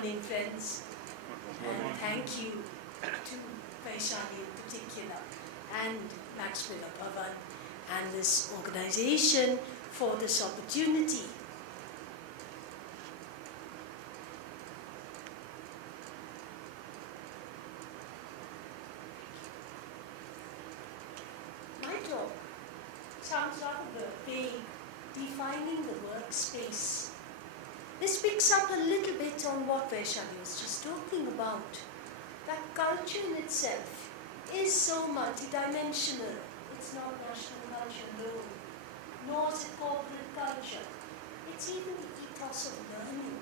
morning, friends. And thank you to Vaishali in particular and Max Freya Barua and this organization for this opportunity. My talk sounds rather vague, defining the workspace. This picks up a little bit on what Vaishali was just talking about. That culture in itself is so multidimensional. It's not national culture alone, nor is it corporate culture. It's even the ethos of learning.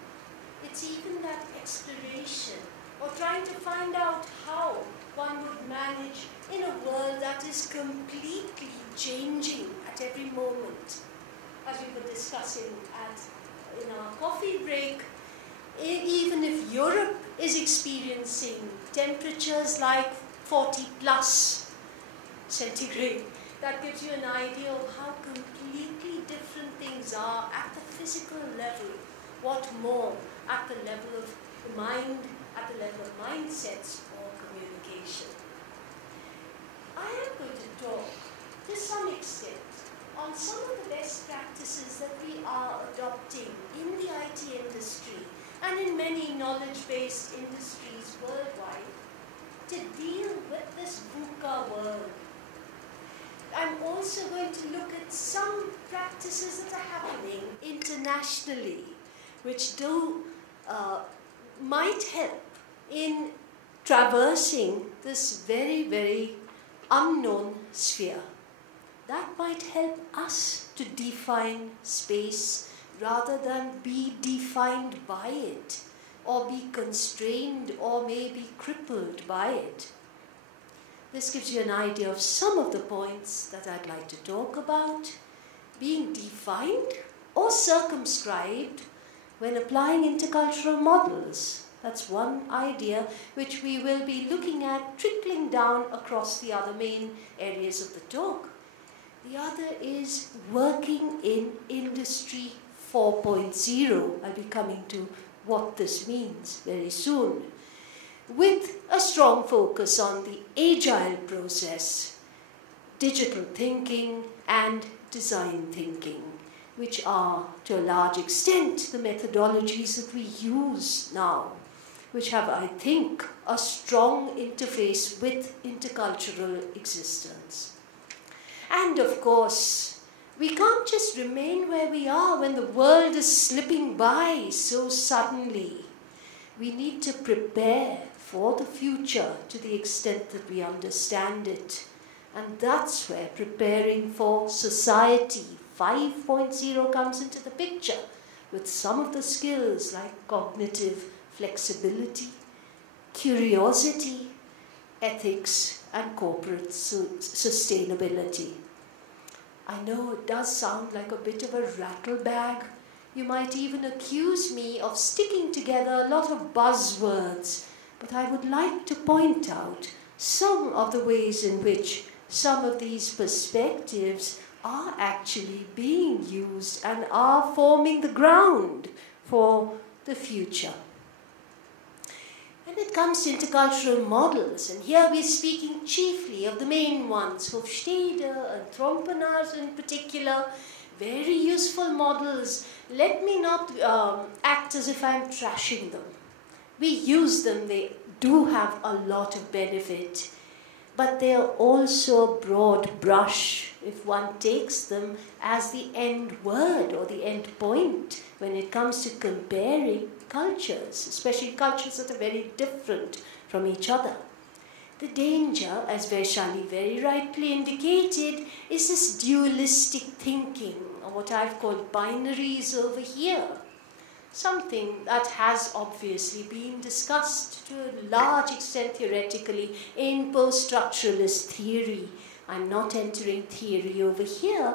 It's even that exploration, or trying to find out how one would manage in a world that is completely changing at every moment. As we were discussing in our coffee break, even if Europe is experiencing temperatures like 40 plus centigrade, that gives you an idea of how completely different things are at the physical level. What more at the level of the mind, at the level of mindsets or communication. I am going to talk to some extent on some of the best practices that we are adopting in the IT industry and in many knowledge-based industries worldwide to deal with this VUCA world. I'm also going to look at some practices that are happening internationally, which might help in traversing this very, very unknown sphere. That might help us to define space rather than be defined by it, or be constrained or maybe crippled by it. This gives you an idea of some of the points that I'd like to talk about, being defined or circumscribed when applying intercultural models. That's one idea which we will be looking at trickling down across the other main areas of the talk. The other is working in Industry 4.0. I'll be coming to what this means very soon, with a strong focus on the agile process, digital thinking and design thinking, which are to a large extent the methodologies that we use now, which have, I think, a strong interface with intercultural existence. And of course, we can't just remain where we are when the world is slipping by so suddenly. We need to prepare for the future to the extent that we understand it. And that's where preparing for society 5.0 comes into the picture, with some of the skills like cognitive flexibility, curiosity, ethics, and corporate sustainability. I know it does sound like a bit of a rattle bag. You might even accuse me of sticking together a lot of buzzwords, but I would like to point out some of the ways in which some of these perspectives are actually being used and are forming the ground for the future. When it comes to intercultural models, and here we're speaking chiefly of the main ones, Hofstede and Trompenaars in particular, very useful models. Let me not act as if I'm trashing them. We use them, they do have a lot of benefit, but they are also a broad brush if one takes them as the end word or the end point when it comes to comparing cultures, especially cultures that are very different from each other. The danger, as Vaishali very rightly indicated, is this dualistic thinking, or what I've called binaries over here. Something that has obviously been discussed to a large extent theoretically in post-structuralist theory. I'm not entering theory over here,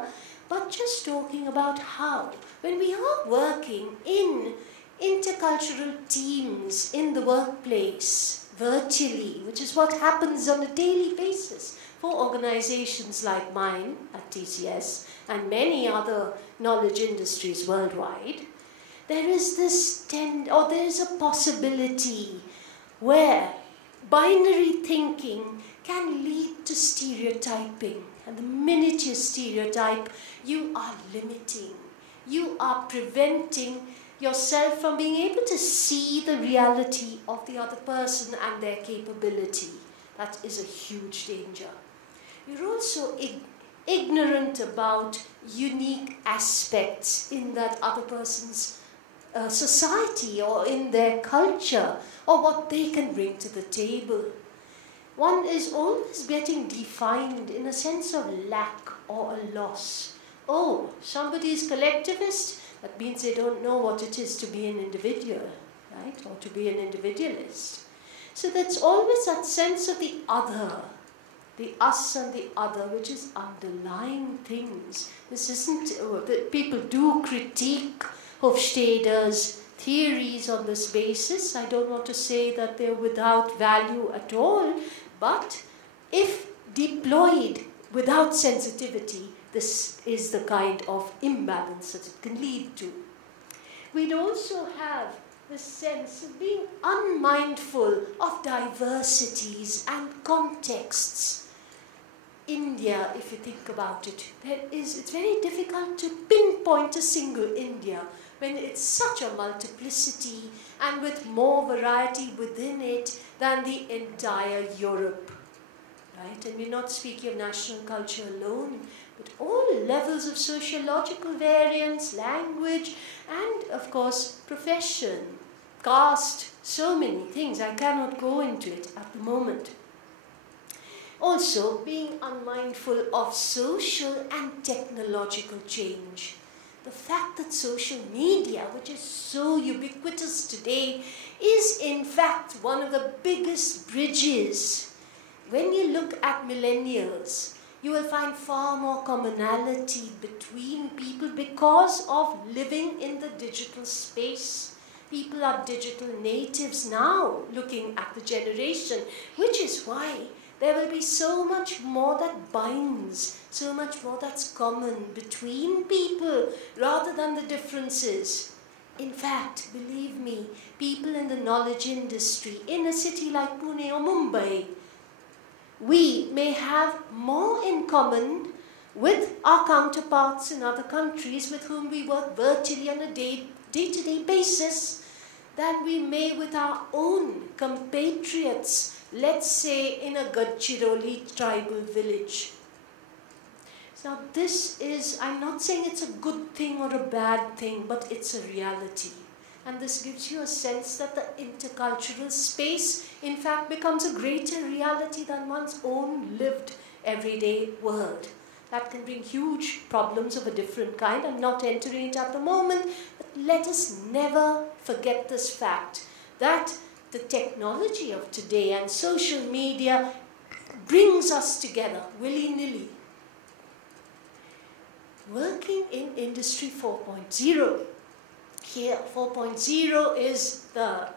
but just talking about how, when we are working in intercultural teams in the workplace, virtually, which is what happens on a daily basis for organizations like mine at TCS and many other knowledge industries worldwide, there is this there is a possibility where binary thinking can lead to stereotyping. And the minute you stereotype, you are limiting. You are preventing yourself from being able to see the reality of the other person and their capability. That is a huge danger. You're also ignorant about unique aspects in that other person's society or in their culture, or what they can bring to the table. One is always getting defined in a sense of lack or a loss. Oh, somebody is collectivist, that means they don't know what it is to be an individual, right? Or to be an individualist. So that's always that sense of the other, the us and the other, which is underlying things. This isn't, people do critique Hofstede's theories on this basis. I don't want to say that they're without value at all, but if deployed without sensitivity, this is the kind of imbalance that it can lead to. We'd also have the sense of being unmindful of diversities and contexts. India, if you think about it, it's very difficult to pinpoint a single India when it's such a multiplicity and with more variety within it than the entire Europe. Right? And we're not speaking of national culture alone, but all levels of sociological variance, language, and of course profession, caste, so many things. I cannot go into it at the moment. Also, being unmindful of social and technological change. The fact that social media, which is so ubiquitous today, is in fact one of the biggest bridges. When you look at millennials, you will find far more commonality between people because of living in the digital space. People are digital natives now, looking at the generation, which is why there will be so much more that binds, so much more that's common between people rather than the differences. In fact, believe me, people in the knowledge industry in a city like Pune or Mumbai, we may have more in common with our counterparts in other countries with whom we work virtually on a day-to-day basis than we may with our own compatriots, let's say in a Gadchiroli tribal village. Now this is, I'm not saying it's a good thing or a bad thing, but it's a reality. And this gives you a sense that the intercultural space, in fact, becomes a greater reality than one's own lived everyday world. That can bring huge problems of a different kind. I'm not entering it at the moment, but let us never forget this fact, that the technology of today and social media brings us together willy-nilly. Working in Industry 4.0. Here, 4.0 is the,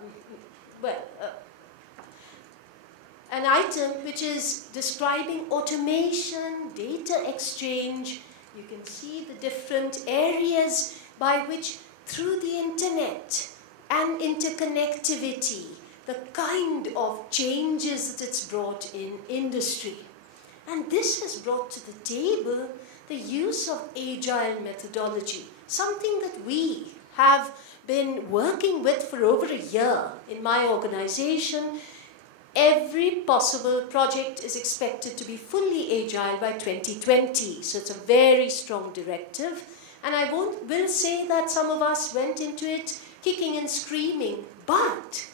an item which is describing automation, data exchange. You can see the different areas by which, through the internet and interconnectivity, the kind of changes that it's brought in industry. And this has brought to the table the use of agile methodology, something that we have been working with for over a year in my organization. Every possible project is expected to be fully agile by 2020. So it's a very strong directive. And I will say that some of us went into it kicking and screaming. But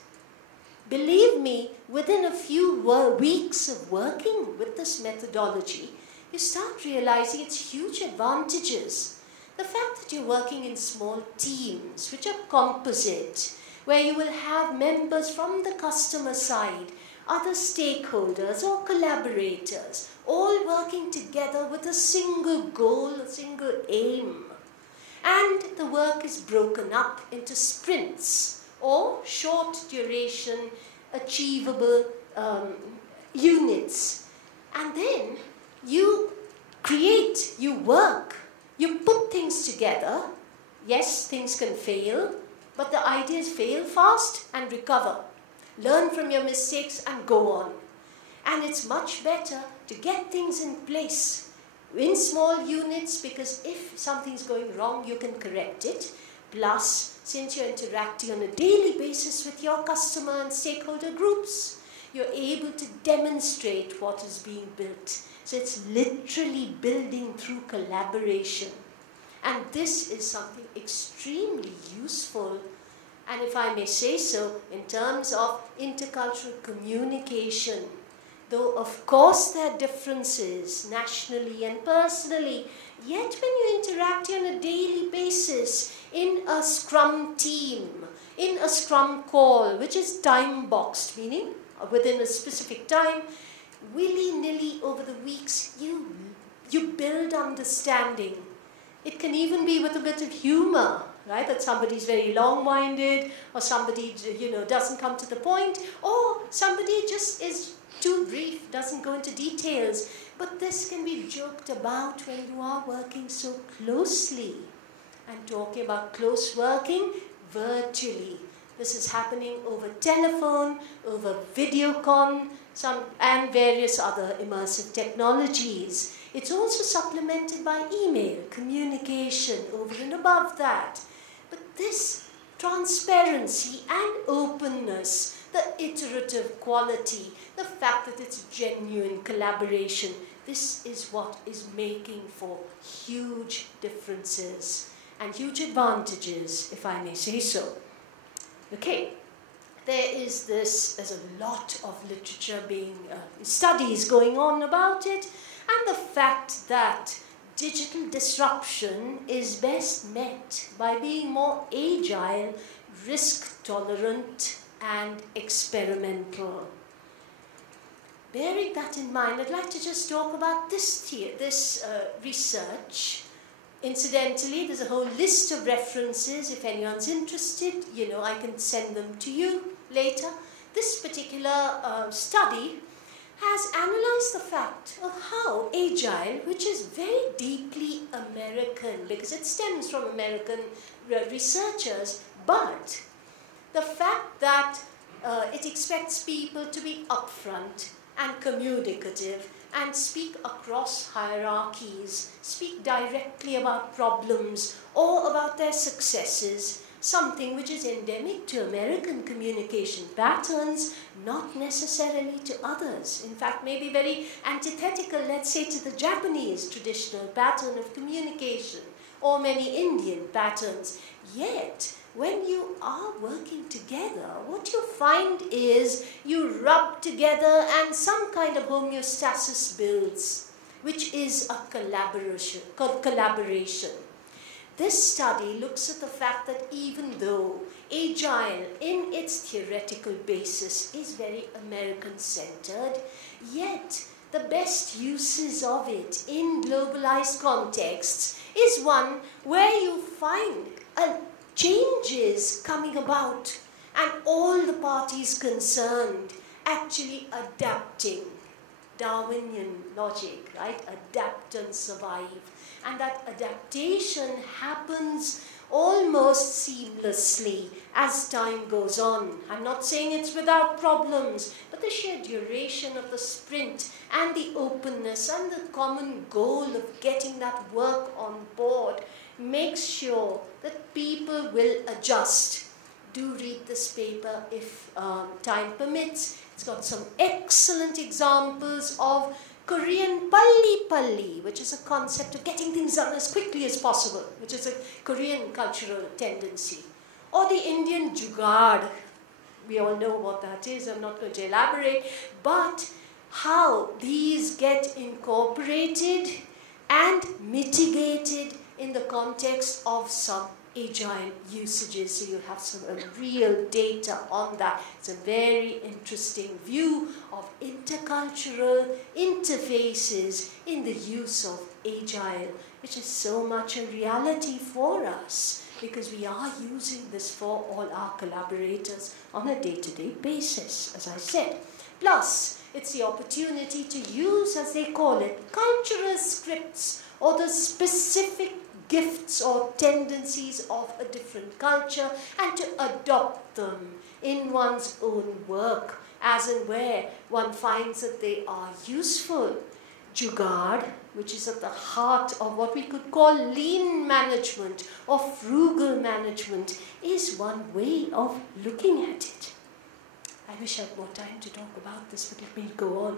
believe me, within a few weeks of working with this methodology, you start realizing its huge advantages. The fact that you're working in small teams, which are composite, where you will have members from the customer side, other stakeholders or collaborators, all working together with a single goal, a single aim. And the work is broken up into sprints or short duration, achievable units. And then you create, you work, you put things together. Yes, things can fail. But the idea is fail fast and recover. Learn from your mistakes and go on. And it's much better to get things in place in small units, because if something's going wrong, you can correct it. Plus, since you're interacting on a daily basis with your customer and stakeholder groups, you're able to demonstrate what is being built. So it's literally building through collaboration. And this is something extremely useful, and if I may say so, in terms of intercultural communication. Though of course there are differences nationally and personally, yet when you interact on a daily basis in a scrum team, in a scrum call, which is time boxed, meaning within a specific time, willy-nilly over the weeks, you build understanding. It can even be with a bit of humor, right? That somebody's very long-winded, or somebody, doesn't come to the point, or somebody just is too brief, doesn't go into details. But this can be joked about when you are working so closely. And talking about close working virtually. This is happening over telephone, over videocon, and various other immersive technologies. It's also supplemented by email, communication over and above that. But this transparency and openness, the iterative quality, the fact that it's genuine collaboration, this is what is making for huge differences and huge advantages, if I may say so. Okay, there's a lot of literature being, studies going on about it, and the fact that digital disruption is best met by being more agile, risk-tolerant, and experimental. Bearing that in mind, I'd like to just talk about this research. Incidentally, there's a whole list of references. If anyone's interested, I can send them to you later. This particular study has analyzed the fact of how agile, which is very deeply American, because it stems from American researchers, but the fact that it expects people to be upfront and communicative and speak across hierarchies, speak directly about problems or about their successes, something which is endemic to American communication patterns, not necessarily to others. In fact, maybe very antithetical, let's say, to the Japanese traditional pattern of communication or many Indian patterns. Yet, when you are working together, what you find is you rub together and some kind of homeostasis builds, which is a collaboration. This study looks at the fact that even though agile in its theoretical basis is very American-centered, yet the best uses of it in globalized contexts is one where you find changes coming about and all the parties concerned actually adapting. Darwinian logic, right? Adapt and survive. And that adaptation happens almost seamlessly as time goes on. I'm not saying it's without problems, but the sheer duration of the sprint and the openness and the common goal of getting that work on board makes sure that people will adjust. Do read this paper if time permits. It's got some excellent examples of Korean palli, which is a concept of getting things done as quickly as possible, which is a Korean cultural tendency. Or the Indian jugaad. We all know what that is. I'm not going to elaborate. But how these get incorporated and mitigated in the context of some agile usages, so you have some real data on that. It's a very interesting view of intercultural interfaces in the use of agile, which is so much a reality for us because we are using this for all our collaborators on a day-to-day basis, as I said. Plus, it's the opportunity to use, as they call it, cultural scripts or the specific gifts or tendencies of a different culture and to adopt them in one's own work as and where one finds that they are useful. Jugaad, which is at the heart of what we could call lean management or frugal management, is one way of looking at it. I wish I had more time to talk about this, but let me go on.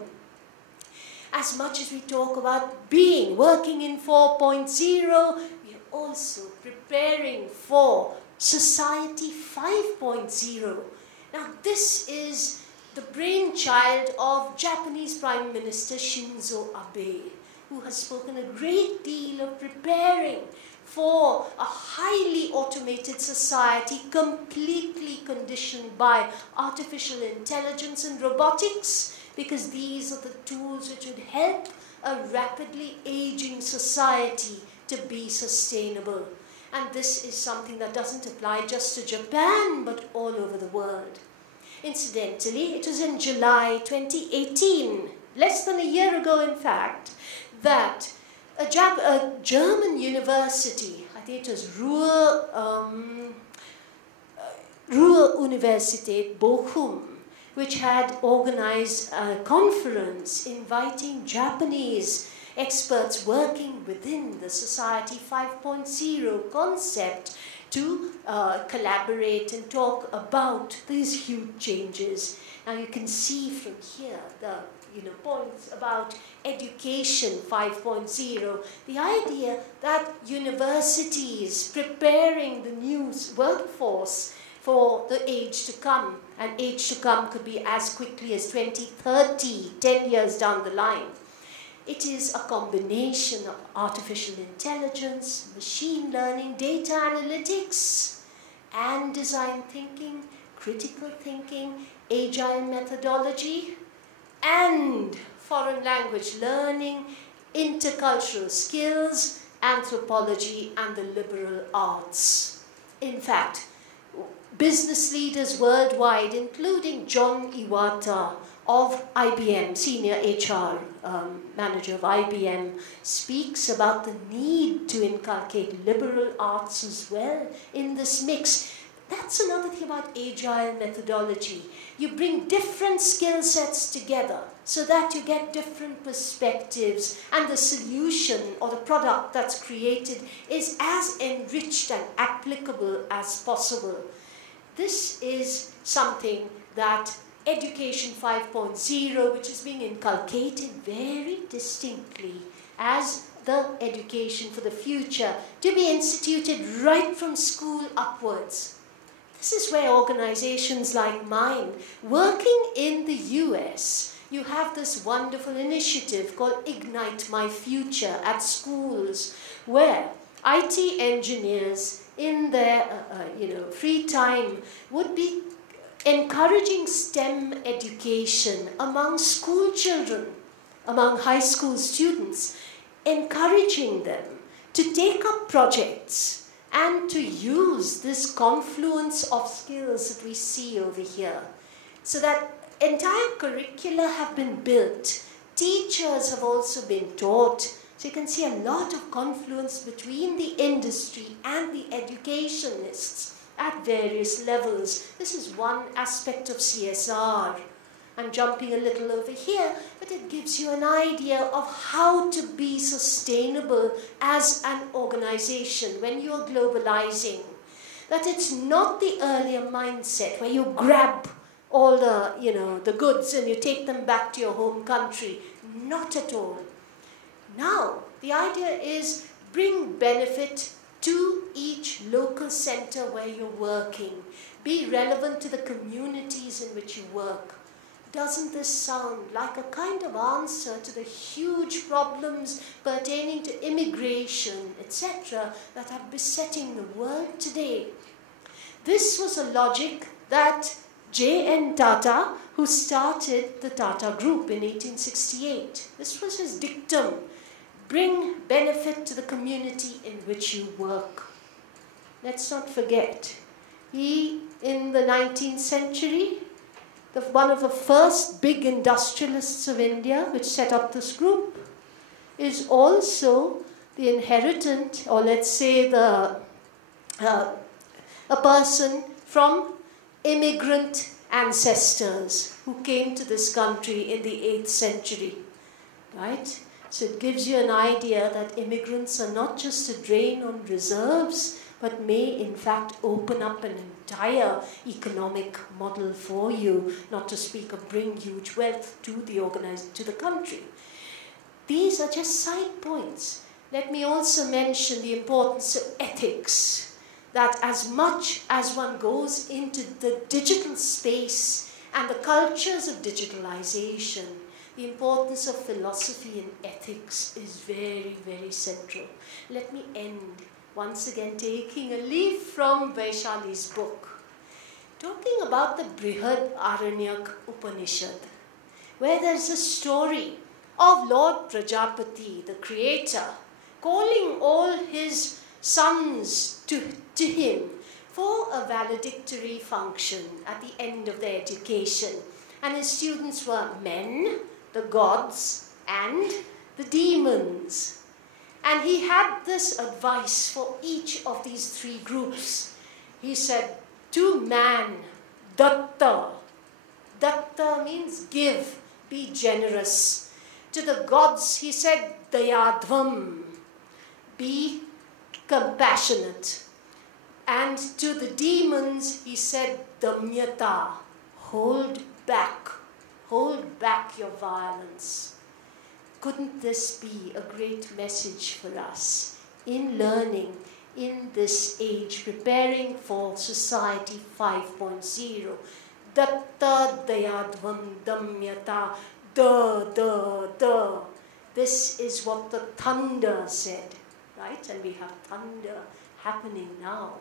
As much as we talk about being, working in 4.0, we are also preparing for Society 5.0. Now this is the brainchild of Japanese Prime Minister Shinzo Abe, who has spoken a great deal of preparing for a highly automated society completely conditioned by artificial intelligence and robotics, because these are the tools which would help a rapidly aging society to be sustainable. And this is something that doesn't apply just to Japan, but all over the world. Incidentally, it was in July 2018, less than a year ago in fact, that a German university, I think it was Ruhr-Universität Bochum, which had organized a conference inviting Japanese experts working within the Society 5.0 concept to collaborate and talk about these huge changes. Now you can see from here the points about education 5.0, the idea that universities preparing the new workforce for the age to come, and age to come could be as quickly as 2030, 10 years down the line. It is a combination of artificial intelligence, machine learning, data analytics, and design thinking, critical thinking, agile methodology, and foreign language learning, intercultural skills, anthropology, and the liberal arts. In fact, business leaders worldwide, including John Iwata of IBM, senior HR manager of IBM, speaks about the need to inculcate liberal arts as well in this mix. That's another thing about agile methodology. You bring different skill sets together so that you get different perspectives, and the solution or the product that's created is as enriched and applicable as possible. This is something that Education 5.0, which is being inculcated very distinctly as the education for the future, to be instituted right from school upwards. This is where organizations like mine, working in the US, you have this wonderful initiative called Ignite My Future at schools, where IT engineers in their free time would be encouraging STEM education among school children, among high school students, encouraging them to take up projects and to use this confluence of skills that we see over here. So that entire curricula have been built. Teachers have also been taught. So you can see a lot of confluence between the industry and the educationists at various levels. This is one aspect of CSR. I'm jumping a little over here, but it gives you an idea of how to be sustainable as an organization when you're globalizing. That it's not the earlier mindset where you grab all the goods and you take them back to your home country. Not at all. Now, the idea is bring benefit to each local center where you're working. Be relevant to the communities in which you work. Doesn't this sound like a kind of answer to the huge problems pertaining to immigration, etc., that are besetting the world today? This was a logic that J.N. Tata, who started the Tata Group in 1868, this was his dictum. Bring benefit to the community in which you work. Let's not forget, he, in the 19th century, one of the first big industrialists of India, which set up this group, is also the inheritant, or let's say a person from immigrant ancestors who came to this country in the 8th century, right? So it gives you an idea that immigrants are not just a drain on reserves, but may in fact open up an entire economic model for you, not to speak of bring huge wealth to the country. These are just side points. Let me also mention the importance of ethics, that as much as one goes into the digital space and the cultures of digitalization, the importance of philosophy and ethics is very, very central. Let me end once again taking a leaf from Vaishali's book, talking about the Brihad Aranyak Upanishad, where there's a story of Lord Prajapati, the creator, calling all his sons to him for a valedictory function at the end of their education. And his students were men, the gods, and the demons. And he had this advice for each of these three groups. He said, to man, datta. Datta means give, be generous. To the gods, he said, dayadvam, be compassionate. And to the demons, he said, damyata, hold back your violence. Couldn't this be a great message for us in learning in this age, preparing for Society 5.0? Datta dayadvam damyata da. This is what the thunder said, right? And we have thunder happening now.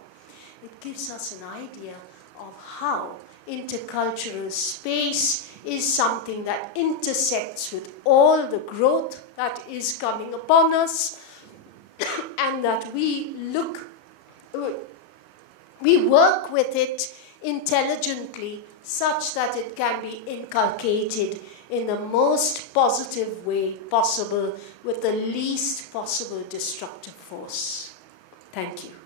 It gives us an idea of how intercultural space is something that intersects with all the growth that is coming upon us, and that we work with it intelligently such that it can be inculcated in the most positive way possible with the least possible destructive force. Thank you.